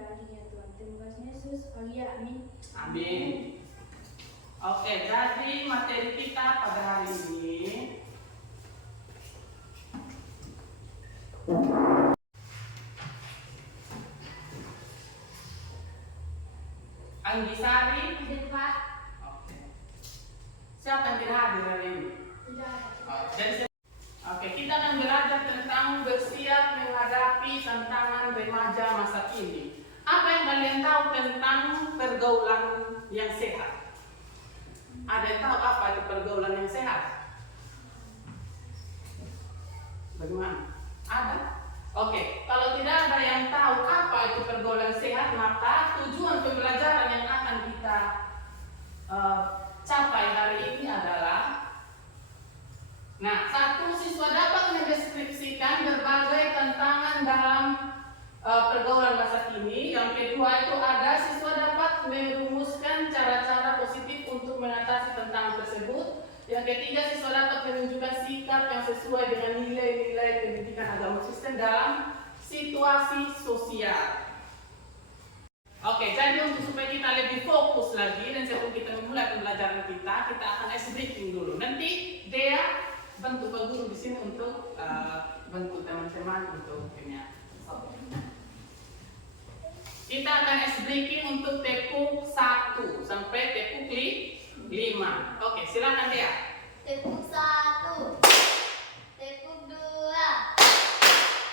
memberkati ya Tuhan. Terima kasih Yesus. Haleluya. Amin. Amin. Oke, jadi materi kita pada hari ini Anggisari. Hadir Pak. Oke. Siapa yang tidak hadir hari ini? Tidak. Oke, kita akan belajar tentang bersiap menghadapi tantangan remaja masa kini. Apa yang kalian tahu tentang pergaulan yang sehat? Ada yang tahu apa itu pergaulan yang sehat? Bagaimana? Ada? Oke, kalau tidak ada yang tahu apa itu pergaulan sehat, maka tujuan pembelajaran yang akan kita capai hari ini adalah satu, siswa dapat mendeskripsikan berbagai tantangan dalam pergaulan masa kini. Yang kedua itu ada siswa dapat merumuskan cara-cara positif untuk mengatasi tantangan tersebut. Yang ketiga, siswa dapat menunjukkan sikap yang sesuai dengan nilai-nilai pendidikan agama Kristen dalam situasi sosial. Oke, jadi supaya kita lebih fokus lagi dan sebelum kita memulai pembelajaran kita akan ice breaking dulu. Nanti Dea bantu Pak Guru di sini untuk bantu teman-teman untuk punya. Kita akan ice breaking untuk tepuk 1 sampai tepuk 5. Oke, silakan Dea. Tepuk 1, tepuk 2,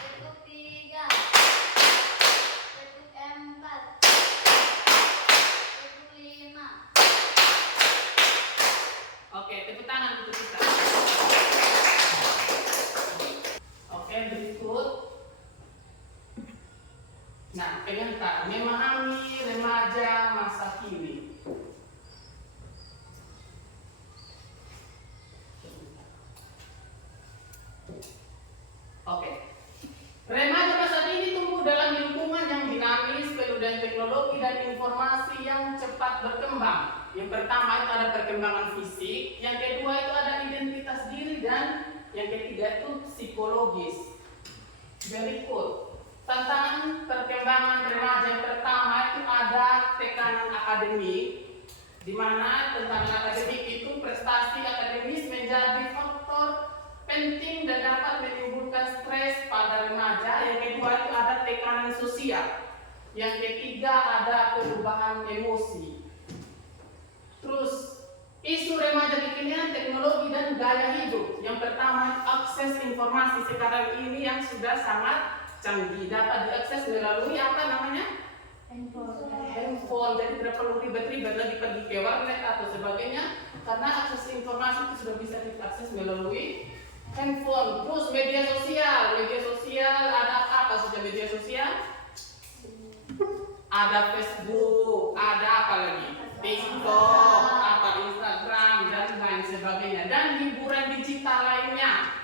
tepuk 3, tepuk 4, tepuk 5. Oke, tepuk tangan untuk kita. Oke, berikut. Pengantar memahami remaja masa kini. Oke. Remaja masa kini tumbuh dalam lingkungan yang dinamis, penuh dengan teknologi dan informasi yang cepat berkembang. Yang pertama itu ada perkembangan fisik, yang kedua itu ada identitas diri, dan yang ketiga itu psikologis. Berikut tantangan perkembangan remaja yang pertama itu ada tekanan akademik, di mana tantangan akademik itu prestasi akademis menjadi faktor penting dan dapat menimbulkan stres pada remaja. Yang kedua itu ada tekanan sosial. Yang ketiga ada perubahan emosi. Terus isu remaja kekinian, teknologi dan gaya hidup. Yang pertama akses informasi sekarang ini yang sudah sangat canggih, dapat diakses melalui apa namanya? Handphone. Jadi tidak perlu ribet-ribet lagi pergi ke warnet atau sebagainya, karena akses informasi itu sudah bisa diakses melalui handphone. Terus media sosial ada apa saja media sosial? Ada Facebook, ada apa lagi? TikTok, apa Instagram dan lain sebagainya, dan hiburan digital lainnya.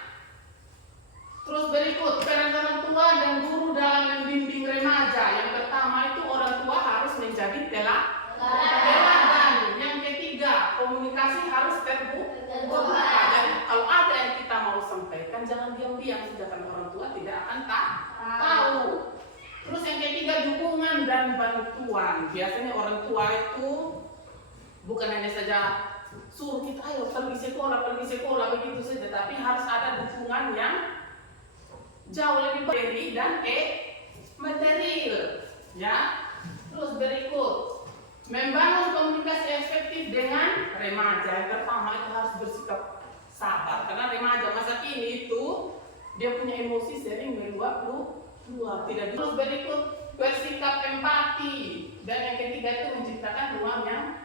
Terus berikut peran orang tua dan guru dalam membimbing remaja. Yang pertama itu orang tua harus menjadi teladan. Yang ketiga komunikasi harus terbuka. Jadi kalau ada yang kita mau sampaikan jangan diam-diam, sedangkan orang tua tidak akan tahu. Terus yang ketiga dukungan dan bantuan. Biasanya orang tua itu bukan hanya saja suruh kita ayo pergi sekolah begitu saja, tapi harus ada dukungan yang jauh lebih baik dan material, ya. Terus berikut membangun komunikasi efektif dengan remaja. Yang pertama itu harus bersikap sabar, karena remaja masa kini itu dia punya emosi sering meluap. Tidak. Terus berikut bersikap empati, dan yang ketiga itu menciptakan ruang yang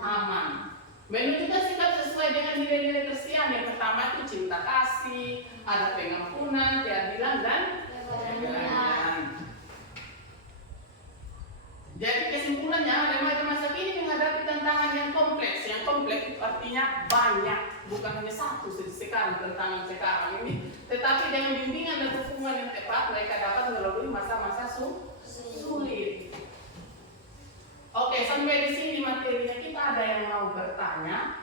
aman. Menunjukkan sikap sesuai dengan nilai-nilai Kristen. Yang pertama itu cinta kasih, ada pengampunan, keadilan dan kebenaran. Jadi kesimpulannya remaja masa kini menghadapi tantangan yang kompleks. Yang kompleks itu artinya banyak, bukan hanya satu sekarang tantangan sekarang ini, tetapi dengan bimbingan dan dukungan yang tepat mereka dapat melalui masa-masa sulit. Oke, sampai di sini materinya. Kita ada yang mau bertanya?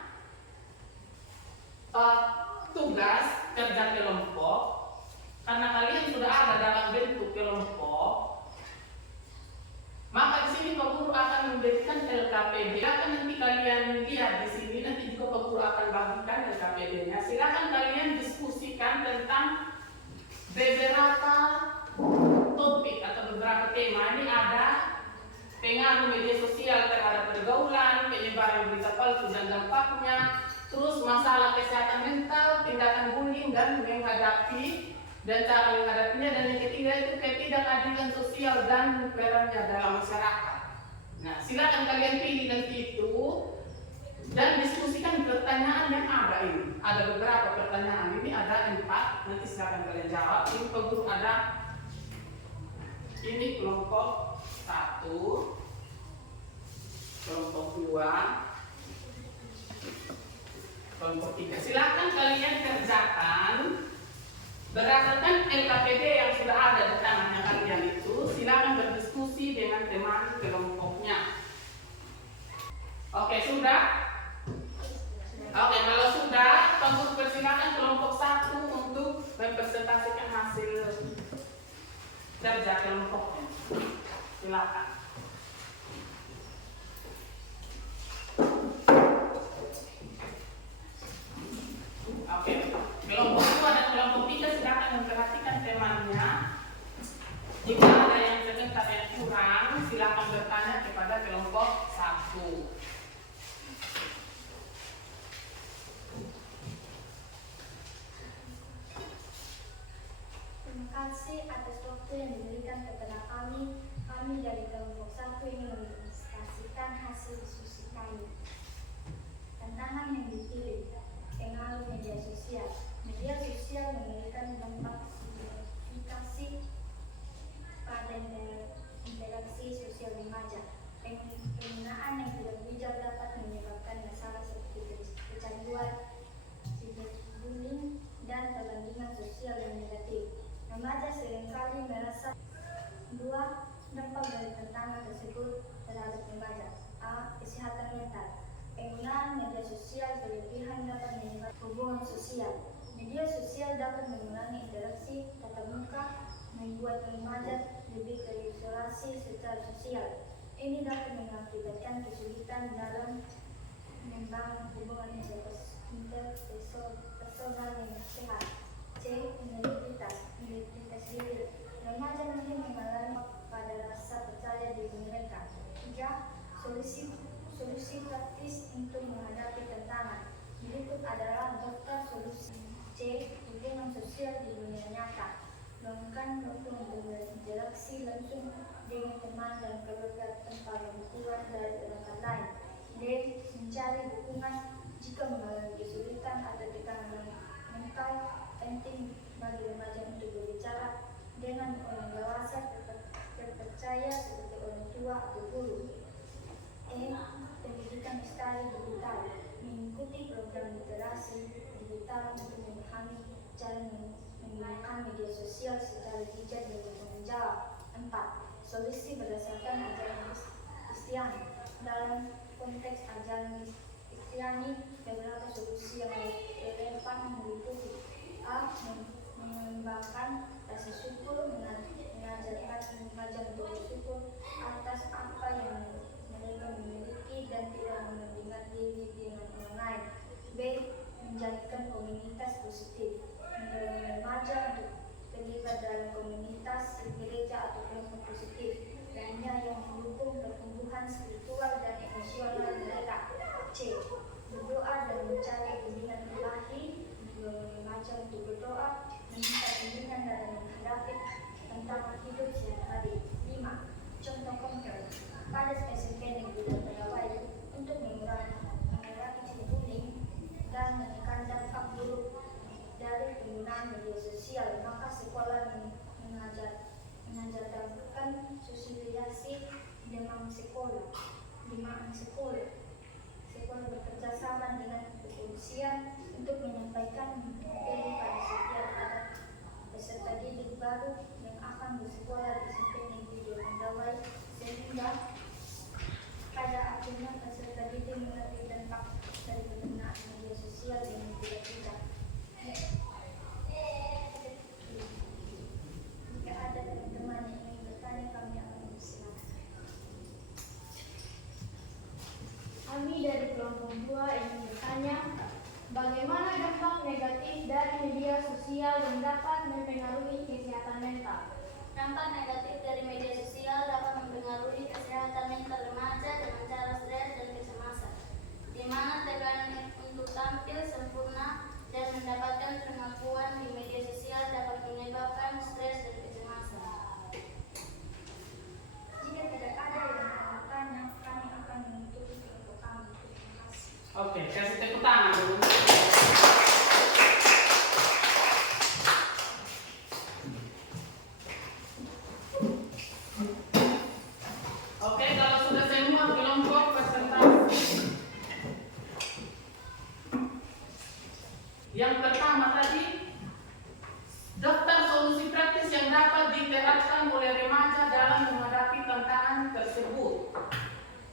Tugas kerja kelompok, karena kalian sudah ada dalam bentuk kelompok, Guru akan memberikan LKPD. Silakan nanti kalian lihat di sini, nanti juga Pak Guru akan bagikan LKPD-nya. Silakan kalian diskusikan tentang beberapa topik atau beberapa tema. Ini ada pengaruh media sosial terhadap pergaulan, penyebaran berita palsu dan dampaknya, terus masalah kesehatan mental, tindakan bullying dan menghadapi dan cara menghadapinya, dan yang ketiga itu ketidakadilan sosial dan perannya dalam masyarakat. Nah, silakan kalian pilih nanti itu dan diskusikan pertanyaan yang ada ini. Ada beberapa pertanyaan ini, ada 4. Nanti silakan kalian jawab. Ini Pak Guru ada. Ini kelompok 1, kelompok 2, kelompok 3. Silakan kalian kerjakan berdasarkan LKPD yang sudah ada di tangannya kalian itu. Silakan berdiskusi dengan teman kelompoknya. Oke, sudah? Oke, kalau sudah, Pak Guru persilakan kelompok 1 untuk mempresentasikan hasil kerja kelompoknya. Silakan. Oke, kelompok 2 dan kelompok 3 silakan memperhatikan temannya. Jika ada yang ternyata yang kurang, silakan bertanya kepada kelompok 1. Terima kasih atas waktu yang diberikan kepada kami. Kami dari kelompok 1 ini mempresentasikan hasil diskusi kami. Tantangan yang dipilih, pengaruh media sosial. Media sosial memberikan dampak signifikasi pada interaksi sosial remaja. Penggunaan yang tidak bijak dapat menyebabkan masalah seperti kecanduan, cyberbullying, dan perbandingan sosial yang negatif. Remaja seringkali merasa 2 dampak dari pertama tersebut terhadap remaja. A. Kesehatan mental. Penggunaan media sosial berlebihan dapat menyebabkan hubungan sosial. Media sosial dapat mengurangi interaksi tatap muka, membuat remaja lebih terisolasi secara sosial. Ini dapat mengakibatkan kesulitan dalam membangun hubungan interpersonal yang sehat. C. Identitas diri. Remaja mungkin mengalami pada rasa percaya diri mereka. 3. Solusi praktis untuk menghadapi tantangan. Berikut adalah daftar solusi. C. Hubungan sosial di dunia nyata. Luangkan waktu untuk berinteraksi langsung dengan teman dan keluarga tanpa bantuan dari tempat lain. D. Mencari dukungan jika mengalami kesulitan atau tekanan mental. Penting bagi remaja untuk berbicara dengan orang dewasa terpercaya seperti orang tua atau guru. E. Pendidikan lestari digital. Mengikuti program literasi digital untuk memahami cara menggunakan media sosial secara bijak dan bertanggung jawab. 4. Solusi berdasarkan ajaran Kristiani. Dalam konteks ajaran Kristiani, beberapa solusi yang relevan meliputi: A. Mengembangkan rasa syukur, mengajarkan remaja untuk bersyukur atas apa yang mereka memiliki dan tidak membandingkan diri dengan orang lain. B. Menjadikan komunitas positif. Mendorong remaja untuk terlibat dalam komunitas, gereja atau kelompok positif lainnya yang mendukung pertumbuhan spiritual dan emosional mereka. C. Berdoa dan mencari bimbingan ilahi. Mendorong remaja untuk berdoa, meminta bimbingan dalam menghadapi tantangan hidup sehari-hari. 5. Contoh konkret pada SMP Negeri Daprawai untuk mengurangi cyberbullying dan menekan dampak buruk dari penggunaan media sosial, maka sekolah mengajarkan sosialisasi demam sekolah. Sekolah bekerja sama dengan kepolisian untuk menyampaikan materi pada setiap ada peserta didik baru yang akan bersekolah di SMP Negeri Daprawai, sehingga pada akhirnya peserta didik mengerti dampak dari penggunaan media sosial yang tidak bijak. Jika ada teman-teman yang ingin bertanya, kami akan bersilakan. Bagaimana dampak negatif dari media sosial yang dapat mempengaruhi kesehatan mental? Dampak negatif dari media sosial dapat mempengaruhi kesehatan mental remaja dengan cara stres dan kecemasan, di mana tekanan untuk tampil sempurna dan mendapatkan pengakuan di media sosial dapat menyebabkan stres dan kecemasan. Jika tidak ada yang melakukannya, kami akan menutup kelompok kami. Terima kasih. Oke, kasih tepuk tangan dulu. Oke, kalau sudah semua kelompok presentasi. Yang pertama tadi, daftar solusi praktis yang dapat diterapkan oleh remaja dalam menghadapi tantangan tersebut.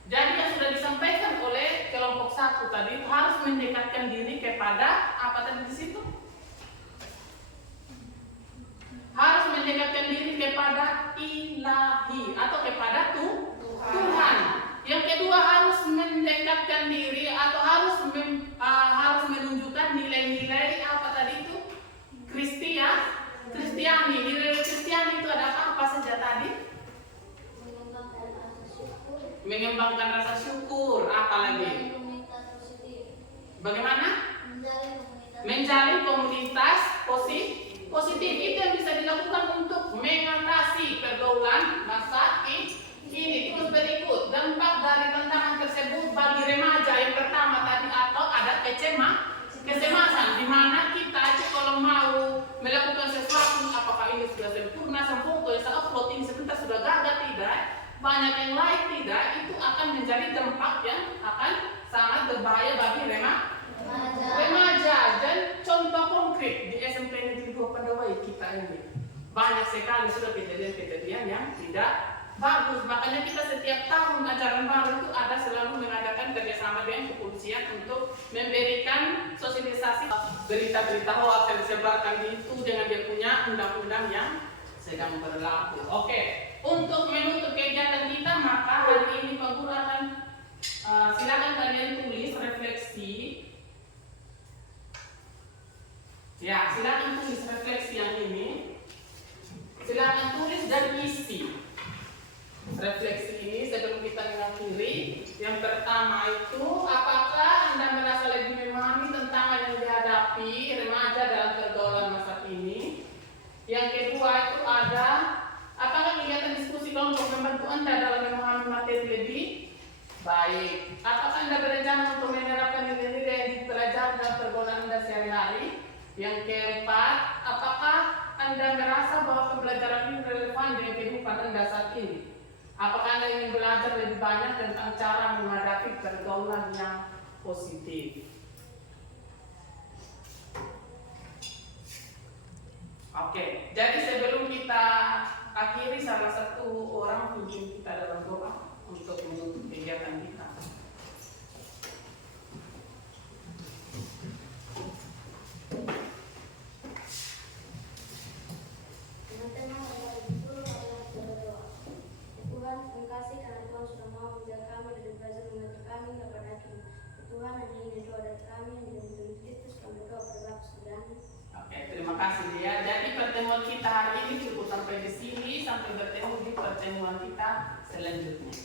Jadi yang sudah disampaikan oleh kelompok 1 tadi harus mendekatkan diri kepada apa tadi di situ? Harus mendekatkan diri kepada ilahi atau kepada Tuhan. Yang kedua harus mendekatkan diri atau harus menunjukkan nilai-nilai apa tadi itu? Kristiani. Nilai Kristiani itu ada apa saja tadi? Mengembangkan rasa syukur, apa lagi? Bagaimana? Menjalin komunitas positif. Itu yang bisa dilakukan untuk mengatasi pergaulan masa ini. Terus berikut dampak dari tantangan tersebut bagi remaja. Yang pertama tadi atau ada kecemasan, di mana kita itu kalau mau melakukan sesuatu, apakah ini sudah sempurna, foto yang saya upload ini sebentar sudah gagal tidak, banyak yang like tidak, itu akan menjadi dampak yang akan sangat berbahaya bagi remaja. Dan contoh konkret di SMP Negeri 2 Padawai kita ini banyak sekali sudah kejadian-kejadian yang tidak bagus. Makanya kita setiap tahun ajaran baru itu ada selalu mengadakan kerjasama dengan kepolisian untuk memberikan sosialisasi berita-berita hoax yang disebarkan itu dengan dia punya undang-undang yang sedang berlaku. Oke, untuk menutup kegiatan kita maka hari ini Pak Guru akan silakan kalian tulis refleksi. Ya, silakan tulis refleksi yang ini. Silakan tulis dan isi refleksi ini sebelum kita mengakhiri. Yang pertama itu, apakah Anda merasa lebih memahami tantangan yang dihadapi remaja dalam pergaulan masa ini? Yang kedua itu ada, apakah kegiatan diskusi kelompok membantu Anda dalam memahami materi lebih baik? Apakah Anda berencana untuk menerapkan nilai-nilai yang dipelajari dalam pergaulan Anda sehari-hari? Yang keempat, apakah Anda merasa bahwa pembelajaran ini relevan dengan kehidupan Anda saat ini? Apakah Anda ingin belajar lebih banyak tentang cara menghadapi pergaulan yang positif? Oke, jadi sebelum kita akhiri, salah satu orang pimpin kita dalam doa untuk menutup kegiatan kita. Tuhan, terima kasih karena Tuhan sudah mau menjaga kami dan belajar mengajar kami kepada Hakim. Tuhan, hanya ini doa dari kami yang dibentuk Kristus, kami berdoa pada Bapa Surgawi. Oke, terima kasih dia. Jadi pertemuan kita hari ini cukup sampai di sini. Sampai bertemu di pertemuan kita selanjutnya.